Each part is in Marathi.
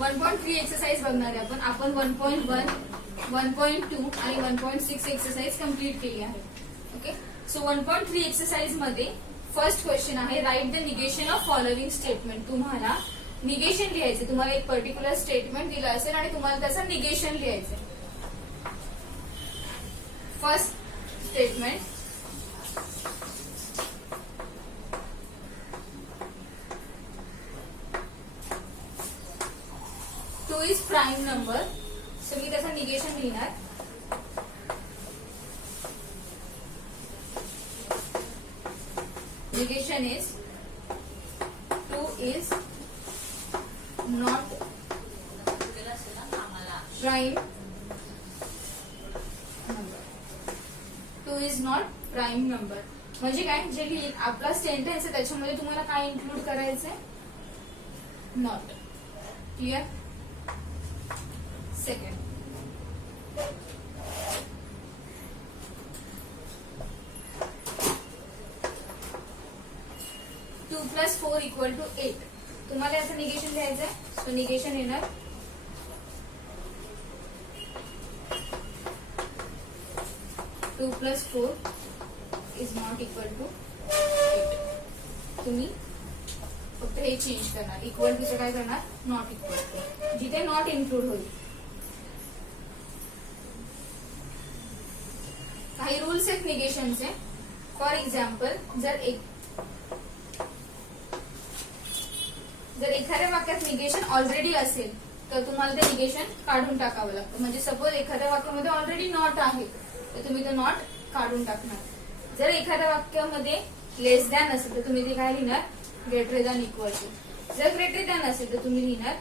1.3 एक्सरसाइज बघणार आहे आपण 1.1, 1.2 आणि 1.6 एक्सरसाइज कम्प्लीट केली आहे. ओके, सो 1.3 एक्सरसाइज मध्ये फर्स्ट क्वेश्चन आहे write the negation of following statement. तुम्हाला निगेशन लिहायचे. तुम्हाला एक पर्टिक्युलर स्टेटमेंट दिलं असेल आणि तुम्हाला त्याचं निगेशन लिहायचं. First statement, two is prime number. So मी त्याचं निगेशन लिहिणार. Negation is 2 is not prime number. 2 is not prime number म्हणजे काय, जे आपला सेंटेन्स आहे त्याच्यामध्ये तुम्हाला काय इन्क्लूड करायचंय, not. Clear. Second, two plus 4 equal to 8. तुम्हाला याचं निगेशन लिहायचंय. सो निगेशन येणार 2 plus 4 is not equal to 8. तुम्ही फक्त हे चेंज करणार. इक्वल टूचं काय करणार, नॉट इक्वल टू. जिथे नॉट इन्क्लूड होईल. काही रूल्स आहेत निगेशनचे. फॉर एक्झाम्पल, जर एखाद्या वाक्यात निगेशन ऑलरेडी असेल तर तुम्हाला ते निगेशन काढून टाकावं लागतं. म्हणजे सपोज एखाद्या वाक्यामध्ये ऑलरेडी नॉट आहे तर तुम्ही तो नॉट काढून टाकणार. जर एखाद्या वाक्यामध्ये लेस दॅन असेल तर तुम्ही ते काय लिहिणार, ग्रेटर दॅन इक्वल टू. जर ग्रेटर दॅन असेल तर तुम्ही लिहिणार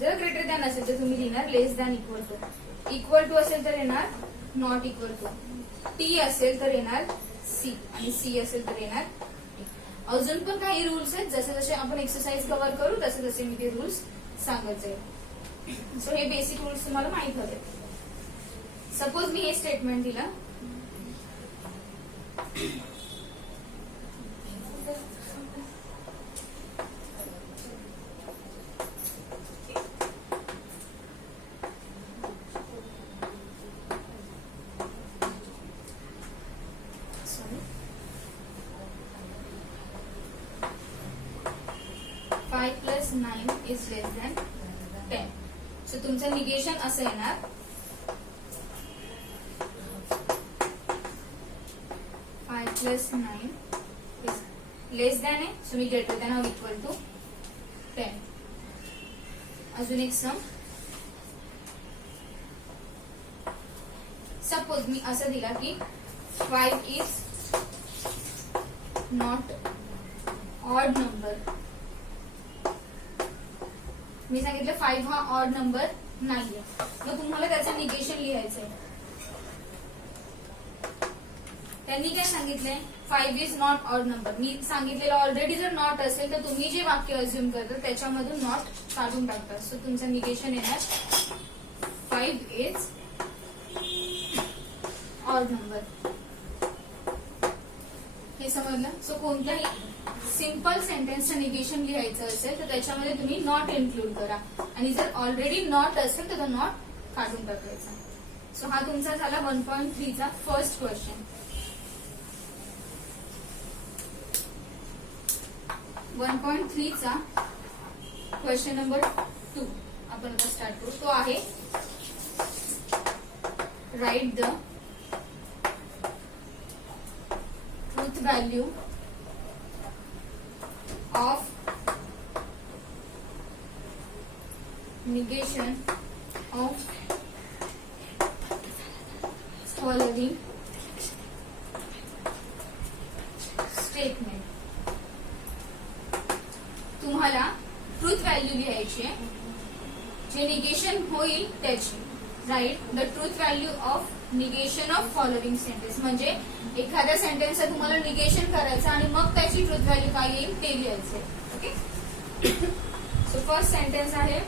जर ग्रेटर दॅन असेल तर तुम्ही लिहिणार less than equal to. Equal to असेल तर येणार नॉट इक्वल टू. टी असेल तर येणार सी आणि सी असेल तर येणार. अजून पण काही रूल्स आहेत. जसे जसे आपण एक्सरसाइज कव्हर करू तसे तसे मी ते रूल्स सांगत जाईल. सो हे बेसिक रूल्स तुम्हाला माहित हवे. सपोज मी हे स्टेटमेंट दिलं, five plus 9 is less than 10. So तुमचं निगेशन असं येणार, 5 प्लस 9 इज लेस दॅन आहे. सो मी greater than or equal to 10. अजून एक सम. सपोज मी असं दिला की 5 इज नॉट ऑड नंबर. मी सांगितलं 5 हा ऑड नंबर नाहीये. मग तुम्हाला त्याचं निगेशन लिहायचंय. त्यांनी काय सांगितलंय, 5 इज नॉट ऑड नंबर. मी सांगितलेलं ऑलरेडी जर नॉट असेल तर तुम्ही जे वाक्य अज्युम करता त्याच्यामधून नॉट काढून टाकता. सो तुमचं निगेशन येणार 5 इज ऑड नंबर. हे समजलं. सो कोणत्याही सिंपल सेंटेन्सचं निगेशन लिहायचं असेल तर त्याच्यामध्ये तुम्ही नॉट इन्क्लूड करा आणि जर ऑलरेडी नॉट असेल तर तो नॉट काढून टाकायचा. सो हा तुमचा झाला 1.3 चा फर्स्ट क्वेश्चन. 1.3 चा क्वेश्चन नंबर 2 आपण आता स्टार्ट करू. तो आहे write the truth value of negation of following statement. तुम्हाला ट्रूथ व्हॅल्यू लिहायची आहे जे निगेशन होईल त्याची. Write the truth value of negation of following sentence. म्हणजे एखाद्या सेंटेन्सचं तुम्हाला निगेशन करायचं आणि मग त्याची ट्रूथ व्हॅल्यू काय येईल ते लिहायचे. ओके, सो फर्स्ट सेंटेन्स आहे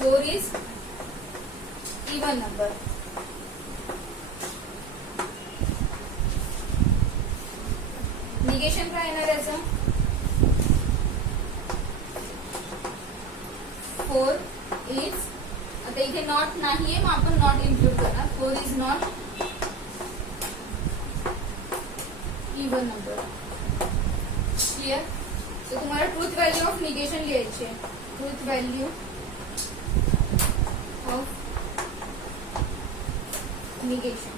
4 इज इवन नंबर. निगेशन काय येणार याचं, 4 इज, आता इथे नॉट नाहीये मग आपण नॉट इन्क्लूड करणार. 4 is not even number. Clear. So तुम्हाला ट्रूथ व्हॅल्यू ऑफ निगेशन लिहायची आहे. Truth value of negation.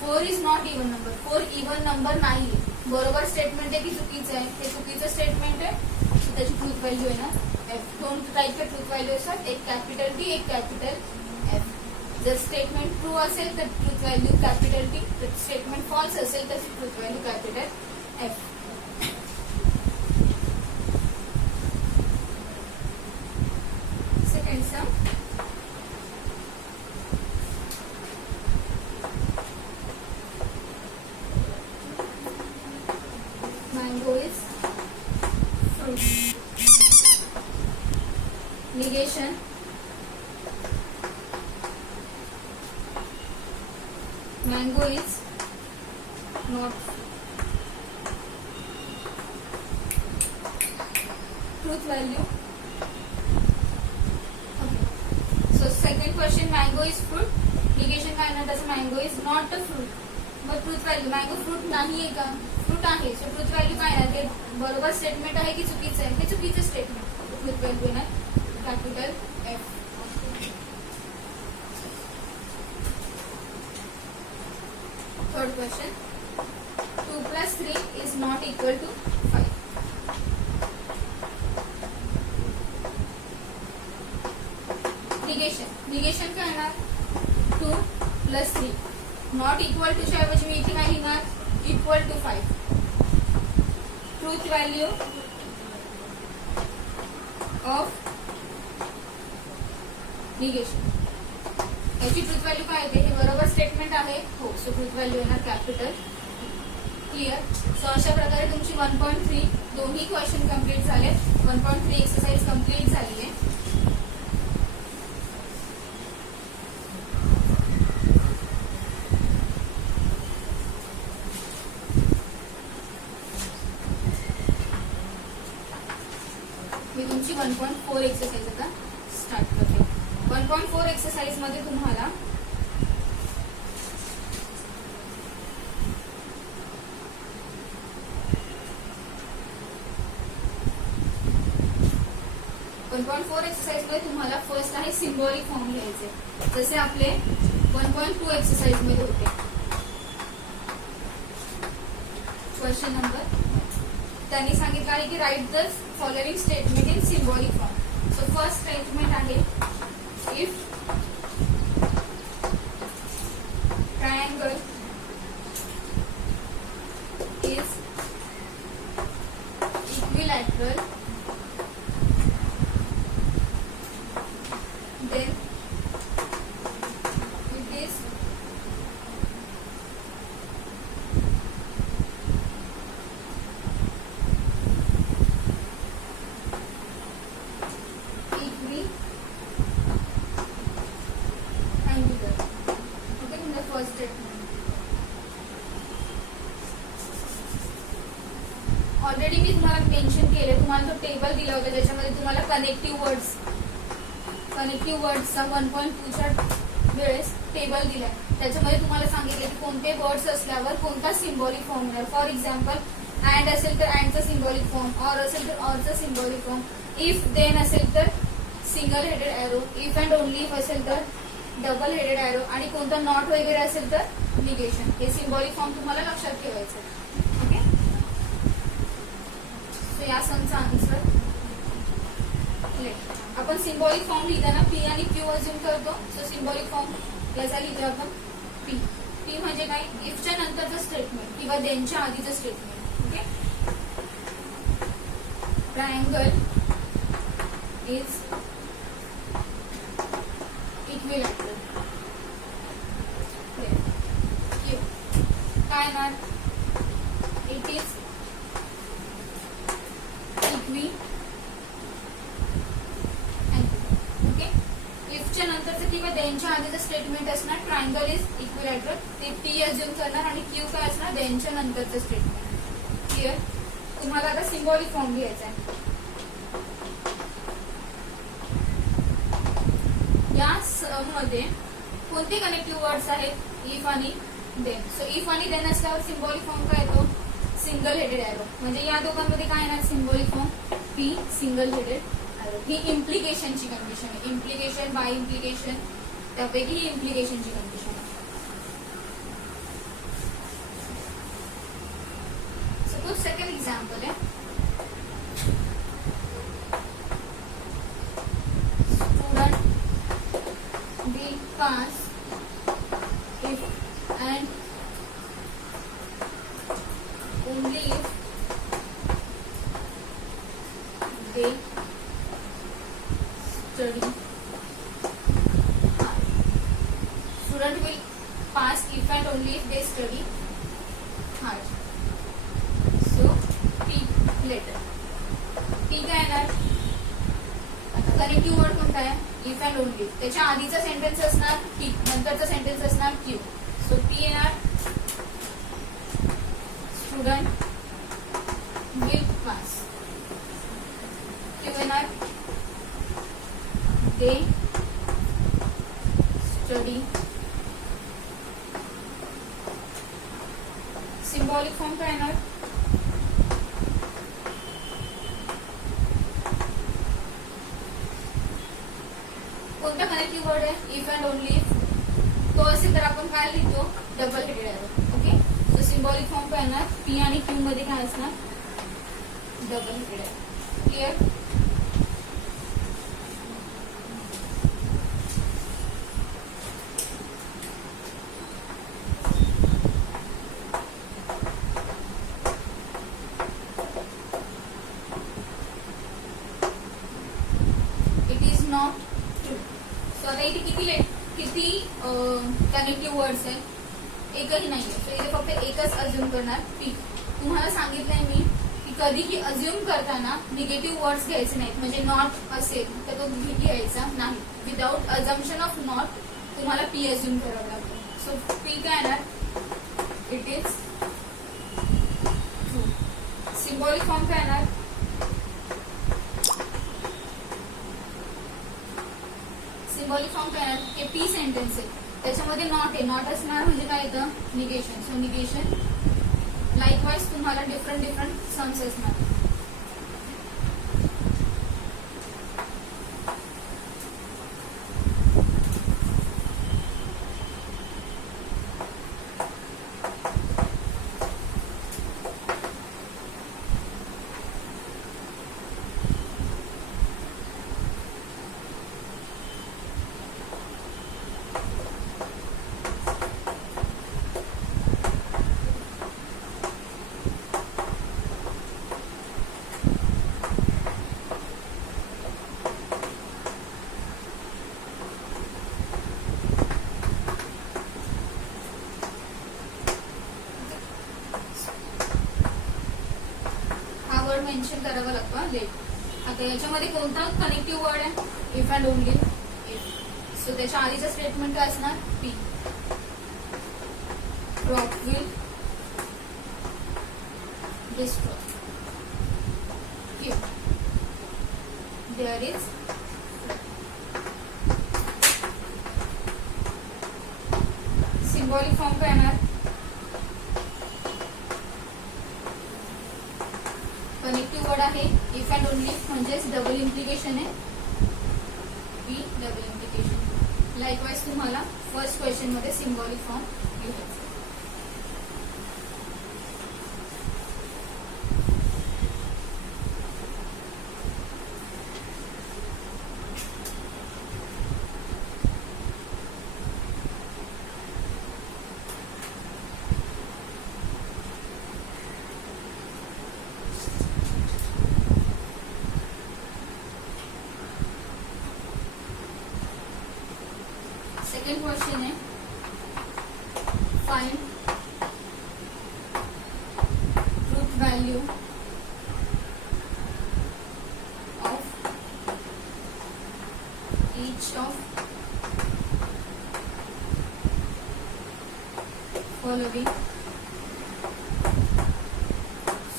4 is not even number. 4 even number नाहीये. बरोबर स्टेटमेंट आहे की चुकीचं आहे? हे चुकीचं स्टेटमेंट आहे. त्याची ट्रूथ व्हॅल्यू आहे ना एफ. दोन टाईपच्या ट्रूथ व्हॅल्यू असतात, एक कॅपिटल टी, एक कॅपिटल एफ. जर स्टेटमेंट ट्रू असेल तर ट्रूथ व्हॅल्यू कॅपिटल टी, तर स्टेटमेंट फॉल्स असेल तर truth value capital F. Second some. Mango is fruit. Negation. Mango is not. Truth value. Okay. So second question, mango is fruit. Negation काय ना त्याचं mango is not a fruit. मग ट्रूथ व्हॅल्यू मँगो फ्रूट नाहीये का? फ्रूट आहे. सो ट्रूथ व्हॅल्यू काय आहे? ते बरोबर स्टेटमेंट आहे की चुकीचं आहे? ते चुकीचं स्टेटमेंट. ट्रूथ व्हॅल्यू आहे capital F. Third question. 2 + 3 is not equal to 5. Negation काय येणार? 2 + 3 नॉट इक्वल टू च्या ऐवजी मी इथे काय लिहिणार? Equal to 5. Truth value of negation. याची ट्रूथ व्हॅल्यू काय येते? हे बरोबर स्टेटमेंट आहे हो. सो ट्रूथ व्हॅल्यू येणार कॅपिटल. क्लिअर. सो अशा प्रकारे तुमची 1.3 दोन्ही क्वेश्चन कम्प्लीट झाले. 1.3 एक्सरसाइज कम्प्लीट झाली आहे. मी तुमची 1.4 एक्सरसाइज आता स्टार्ट करते. 1.4 एक्सरसाइज मध्ये तुम्हाला फर्स्ट आहे सिम्बॉलिक फॉर्म लिहायचे, जसे आपले 1.2 एक्सरसाइज मध्ये होते. क्वेश्चन नंबर त्यांनी सांगितलं आहे की write the following statement in symbolic form. So first statement आहे if triangle is equilateral then it is equiangular. Okay, in the first statement already मी तुम्हाला मेन्शन केले, तुम्हाला तो टेबल दिला होता ज्याच्यामध्ये तुम्हाला कनेक्टिव्ह वर्ड्सचा 1.2 च्या वेळेस टेबल दिलाय. त्याच्यामध्ये तुम्हाला सांगितलं की कोणते वर्ड्स असल्यावर कोणता सिम्बॉलिक फॉर्म मिळेल. फॉर एक्झाम्पल अँड असेल तर अँडचा सिम्बॉलिक फॉर्म, ऑर असेल तर ऑरचा सिम्बॉलिक फॉर्म, इफ देन असेल तर single headed arrow, if and only if असेल तर डबल हेडेड एरो, आणि कोणता नॉट वगैरे असेल तर निगेशन. हे सिम्बॉलिक फॉर्म तुम्हाला लक्षात ठेवायचं. ओके, सो या समचा आन्सर आपण सिम्बॉलिक फॉर्म लिहिताना पी आणि क्यू अज्युम करतो. सो सिम्बॉलिक फॉर्म याचा लिहितो आपण पी. पी म्हणजे काय? इफच्या नंतरचं स्टेटमेंट किंवा देनच्या आधीचं statement. Okay, triangle is equilateral. Q काय ना? It is equi. इफच्या नंतरचं किंवा देनच्या आधीचं स्टेटमेंट असणार ट्रायंगल इज इक्विलॅटरल, ते पी अज्युम करणार, आणि क्यू काय असणार? देनच्या नंतरचं स्टेटमेंट. क्लिअर. तुम्हाला आता सिम्बॉलिक फॉर्म लिहायचा आहे. या मध्ये कोणते कनेक्टिव्ह वर्ड्स आहेत? इफ आणि देन. सो इफ आणि देन असल्यावर सिम्बॉलिक फॉर्म काय येतो? Single headed arrow. म्हणजे या दोघांमध्ये काय येणार? Symbolic form P single headed arrow. ही इम्प्लिकेशनची कंडिशन आहे. इम्प्लिकेशन बाय इम्प्लिकेशन त्यापैकी ही इम्प्लिकेशनची कंडिशन आहे. सपोज सेकंड एक्झाम्पल आहे. Student will pass if and only if they study hard. Student will pass if and only if they study hard. So P letter. P काय येणार? कनेक्टिव्ह वर्ड कोणता आहे? If and only. त्याच्या आधीचा सेंटेन्स असणार टी, नंतरचा सेंटेन्स असणार क्यू. सो पी येणार स्टुडंट विल पास. क्यू येणार दे स्टडी. सिम्बॉलिक फॉर्म काय येणार? कोणता कनेक्टिव्ह वर्ड आहे? If and only if. तो असेल तर आपण काय लिहितो? Double headed arrow. Okay. So symbolic form काय येणार? पी आणि क्यू मध्ये काय असणार? Double headed arrow. Clear? It is not true. So आता इथे किती कनेक्टिव्ह वर्ड्स आहेत? एकही नाहीये. सो इथे फक्त एकच अज्युम करणार पी. तुम्हाला सांगितलंय मी की कधीही अज्युम करताना निगेटिव्ह वर्ड्स घ्यायचे नाहीत. म्हणजे नॉट असेल तर तो घ्यायचा नाही. विदाउट अजम्पशन ऑफ नॉट तुम्हाला पी अज्युम करावं लागतं. सो पी काय येणार? It is true. Symbolic form काय येणार? सिम्बॉलिक फॉर्म काय येणार? हे पी सेंटेन्स आहे, त्याच्यामध्ये नॉट आहे. नॉट असणार म्हणजे काय येतं? निगेशन. So negation. लाईकवाईज तुम्हाला डिफरंट सम्स असणार. मेन्शन करावं लागतं लेट. आता याच्यामध्ये कोणता कनेक्टिव्ह वर्ड आहे? If and only if. So त्याच्या आधीचं स्टेटमेंट काय असणार? P. Crop will destroy. Q there is symbolic form काय येणार? कनेक्टिव्ह वर्ड आहे इफ अँड ओनली म्हणजेच डबल इम्प्लिकेशन आहे. B double implication. लाईकवाईज तुम्हाला फर्स्ट क्वेश्चन मध्ये सिम्बॉलिक फॉर्म लिहायचा. सेकंड क्वेश्चन है find truth value of each of following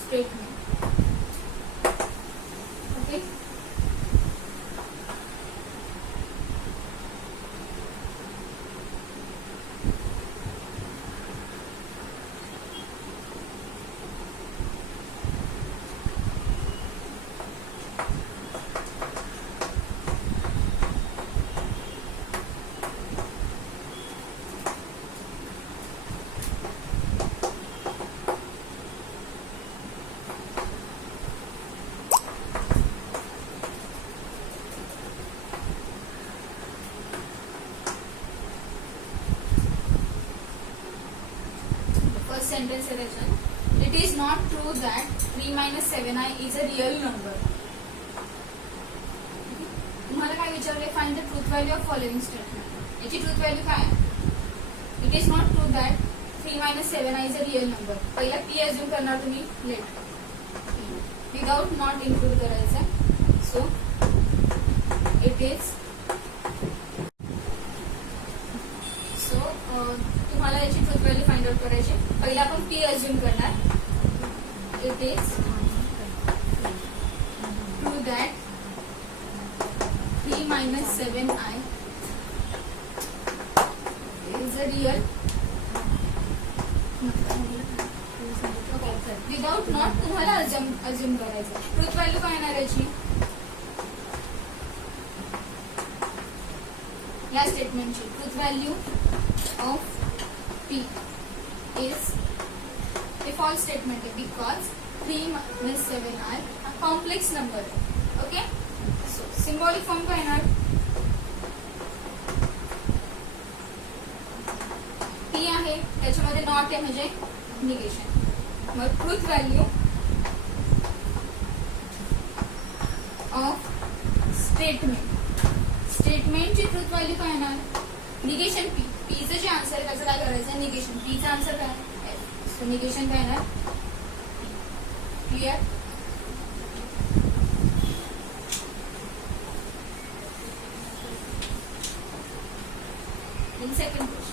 statement. Okay. Sentence आहे त्याच्यात. It is not true that 3 - 7i is a real number. तुम्हाला काय विचारले, find the truth value of following statement. याची ट्रूथ व्हॅल्यू काय आहे. It is not true that 3 - 7i is a real number. पहिला पी अज्युम करणार तुम्ही, लेट विदाउट नॉट इन्क्लूड करायचं. सो इट इज, सो तुम्हाला याची ट्रूथ व्हॅल्यू फाइंड आउट करायची. पहिला आपण पी अज्युम करणार. It is true that 3 - 7i is a real without not तुम्हाला अज्युम करायचं. ट्रूथ व्हॅल्यू काय येणार याची, या स्टेटमेंटची truth value of P is, हे फॉल्स स्टेटमेंट आहे बिकॉज 3 - 7i हा कॉम्प्लेक्स नंबर आहे. ओके, सो सिम्बॉलिक फॉर्म काय येणार, पी आहे त्याच्यामध्ये नॉट आहे म्हणजे निगेशन. मग ट्रूथ व्हॅल्यू ऑफ स्टेटमेंट, स्टेटमेंटची ट्रूथ व्हॅल्यू काय येणार, निगेशन पी. पीचं जे आन्सर आहे त्याचं काय करायचं, निगेशन. पीचं आन्सर काय, सो निगेशन काय येणार, clear. In second question,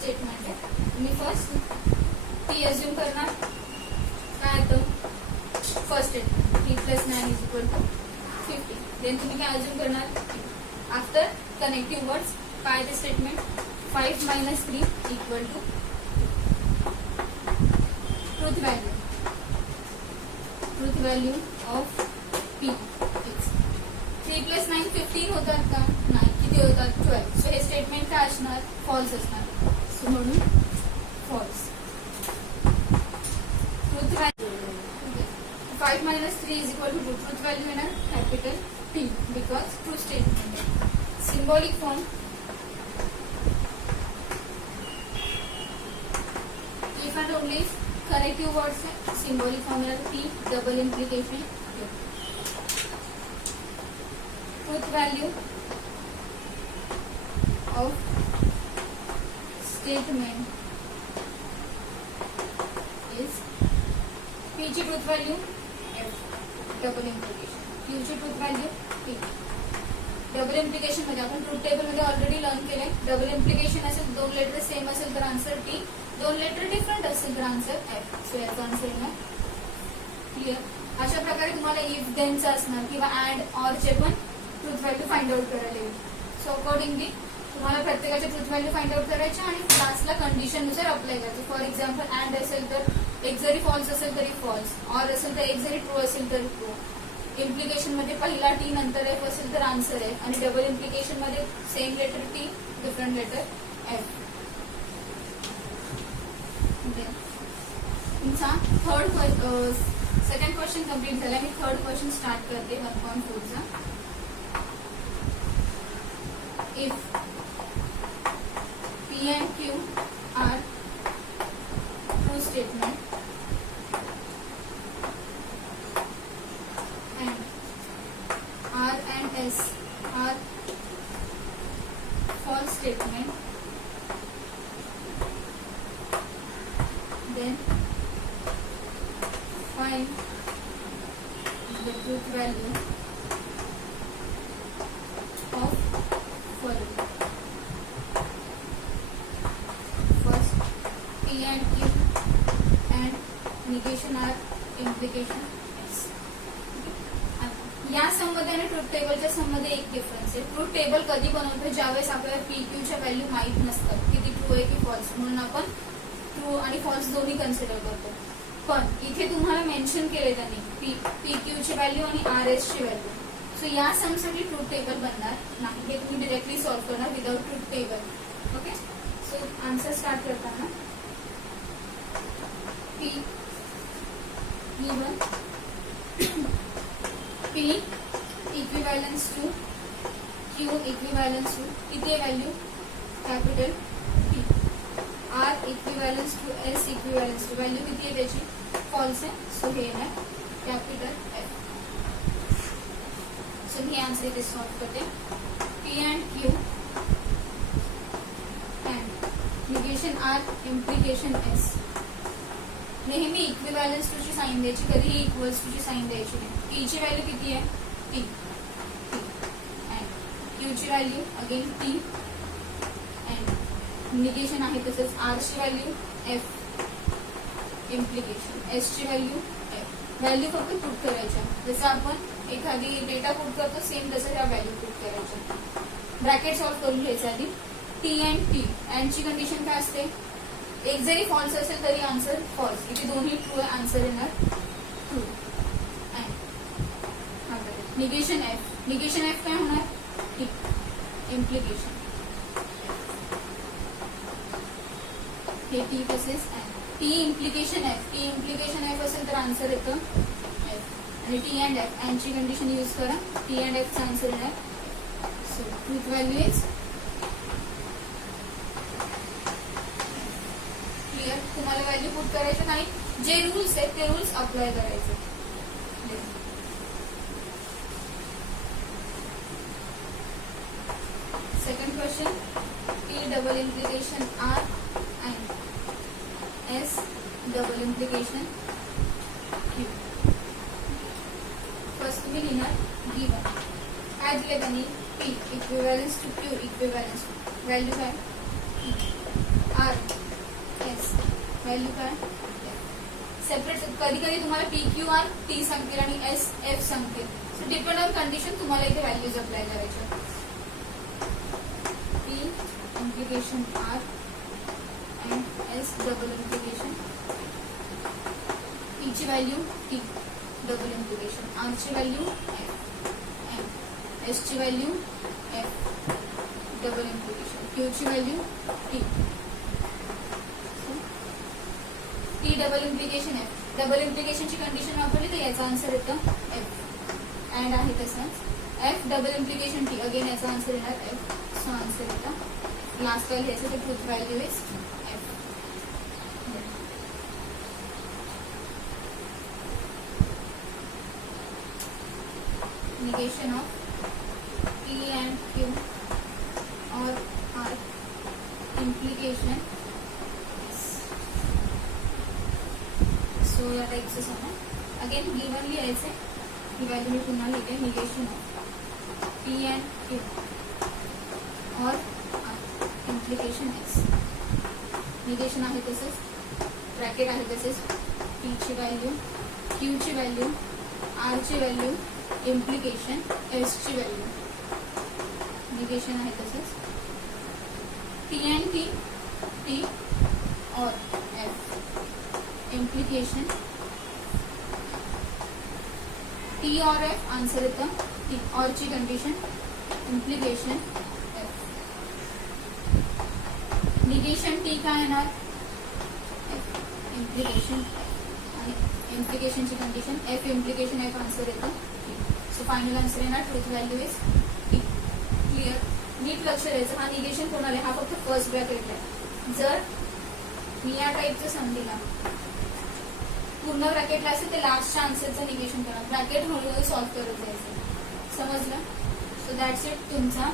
statement आहे. तुम्ही फर्स्ट पी अज्युम करणार. काय येतं, फर्स्ट स्टेटमेंट 3 + 9 = 50. देन तुम्ही काय अज्युम करणार, आफ्टर कनेक्टिव्ह वर्ड्स काय ते statement, 5 - 3 = truth value, truth value of P. 3 + 9 15 होतात का, नाही. किती होतात, 12. सो हे स्टेटमेंट काय असणार, फॉल्स असणार. सो म्हणून false. Truth value 5 - 3 = 2. Truth value येणार capital P because true statement. Symbolic form, if and only corrective words है. सिम्बॉलिक फॉर्म येणार P, double implication. Truth value of statement is, P ची truth value F, double implication. Q ची truth value P. Double implication मध्ये आपण ट्रूथ टेबल मध्ये ऑलरेडी लर्न केले. डबल इम्प्लिकेशन असेल, 2 लेटर सेम असेल तर आन्सर T, 2 लेटर डिफरंट असेल तर आन्सर F. सो याचा आन्सर येणार, क्लिअर. अशा प्रकारे तुम्हाला इफ देनचं असणार किंवा अँड ऑरचे पण ट्रूथ व्हॅल्यू फाइंड आउट करायला येईल. सो अकॉर्डिंगली तुम्हाला प्रत्येकाचे ट्रूथ व्हॅल्यू फाइंड आउट करायचे आणि क्लासला कंडिशन नुसार अप्लाय करायचं. फॉर एक्झाम्पल अँड असेल तर एक जरी फॉल्स असेल तरी फॉल्स, ऑर असेल तर एक जरी ट्रू असेल तरी ट्रू. इम्प्लिकेशन मध्ये पहिला T नंतर F असेल तर आन्सर आहे, आणि डबल इम्प्लिकेशन मध्ये same letter T different letter F. तुमचा सेकंड क्वेश्चन कम्प्लीट झाला. मी थर्ड क्वेश्चन स्टार्ट करते 1.4चा. If P and Q are true statement and R and S are false statement, then find the truth value of following. First, P and Q and negation are implication S. या सममध्ये आणि ट्रूथ टेबलच्या सममध्ये एक डिफरन्स आहे. ट्रूथ टेबल कधी बनवतो, ज्यावेळेस आपल्याला पी क्यूच्या व्हॅल्यू माहित नसतात किती ट्रू आहे की फॉल्स, म्हणून आपण ट्रू आणि फॉल्स दोन्ही कन्सिडर करतो. पण इथे तुम्हाला मेन्शन केले त्यांनी पी क्यूची व्हॅल्यू आणि आर एस ची व्हॅल्यू. सो या समसाठी ट्रूथ टेबल बनणार नाही, हे तुम्ही डिरेक्टली सॉल्व्ह करणार without truth table. Okay, so answer start करताना P given P equivalence to Q equivalence to किती value capital P, R equivalence to S equivalence to value किती आहे त्याची फॉल्स आहे, सो हे आहे कॅपिटल F. सो मी आन्सर इथे सॉल्व करते. P and Q and negation R implication S. नेहमी इक्विव्हॅलन्स टू ची साइन द्यायची, कधीही इक्वल्स टू ची साइन द्यायची नाही. P ची व्हॅल्यू किती आहे P, and Q ची value again P and negation आहे तसंच R ची व्हॅल्यू F इम्प्लिकेशन, S ची व्हॅल्यू F. व्हॅल्यू फक्त पुट करायच्या, जसं आपण एखादी डेटा पुट करतो सेम तसं ह्या व्हॅल्यू पुट करायच्या. ब्रॅकेट सॉल्व्ह करून घ्यायचं आधी. T and P and ची कंडिशन काय असते, एक जरी फॉल्स असेल तरी आन्सर फॉल्स, इथे दोन्ही ट्रू आहे, आन्सर येणार true. Negation F, negation F काय होणार T इम्प्लिकेशन, हे T तसेच T implication F, T implication F असेल तर आन्सर येतं F. आणि T and F यांची कंडिशन यूज करा, T and F चा आन्सर येणार. So truth value is clear. तुम्हाला व्हॅल्यू पुट करायचे नाही, जे रूल्स आहेत ते रूल्स अप्लाय करायचे. Second question, P double implication R and S double implication Q. First तुम्ही लिहिणार गिवन, काय दिले त्यांनी P equivalence to Q equivalence to value काय R S व्हॅल्यू काय सेपरेट. कधी कधी तुम्हाला P Q R T सांगतील आणि S F सांगतील, सो डिपेंड ऑन कंडिशन तुम्हाला इथे व्हॅल्यूज अप्लाय करायच्या. P implication R and S double implication, P ची value T double implication, R ची व्हॅल्यू F and S ची value F double implication, Q ची value T. T double implication F, double इम्प्लिकेशनची कंडिशन वापरली तर याचा आन्सर येतं F. अँड आहे तसंच F double implication T, again याचा आन्सर येणार F. सो आन्सर येतं लास्ट काय लिहायचं तर truth value is F. negation of P and Q or R implication. So यात एक्सेस होणार. अगेन गिवन लिहायचे, ही व्हॅल्यू मी पुन्हा लिहिते. Negation of P and Q or R implication S. Negation आहे तसेच, ब्रॅकेट आहे तसेच, P ची व्हॅल्यू, Q ची व्हॅल्यू, R ची व्हॅल्यू, इम्प्लिकेशन S ची व्हॅल्यू. निगेशन आहे तसेच P and T, T or F implication T or F answer येतं T और ची condition implication F. Negation T काय येणार F इम्प्लिकेशन आणि इम्प्लिकेशनची condition F implication F answer येतं. सो फायनल आन्सर येणार truth value is T. Clear. नीट लक्ष द्यायचं, हा निगेशन कोणाला, हा फक्त फर्स्ट ब्रॅकेट आहे. जर मी या टाईपचं सम दिला पूर्ण ब्रॅकेटला असेल तर लास्टच्या आन्सरचं निगेशन करा, ब्रॅकेट हळूहळू सॉल्व्ह करत जायचं. समजलं. So that's it. तुमचा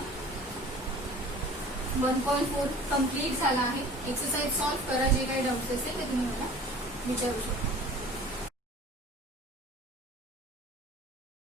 1.4 कम्प्लीट झाला आहे. एक्सरसाइज सॉल्व्ह करा, जे काही डाऊट्स असेल ते तुम्ही मला विचारू शकता.